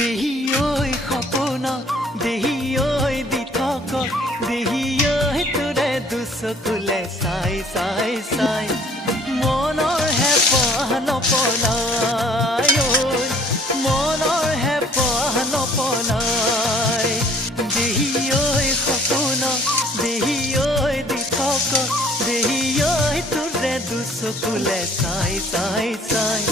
দেহি ঐ সপোন দেহি ঐ দি থক দেহি ঐ তোৰে দুচকুলে চাই চাই চাই মনৰ হেঁপাহ নপলাই মনৰ হেঁপাহ নপলাই দেহি ঐ সপোন দেহি ঐ দি থক দেহি ঐ তোৰে দুচকুলে চাই চাই চাই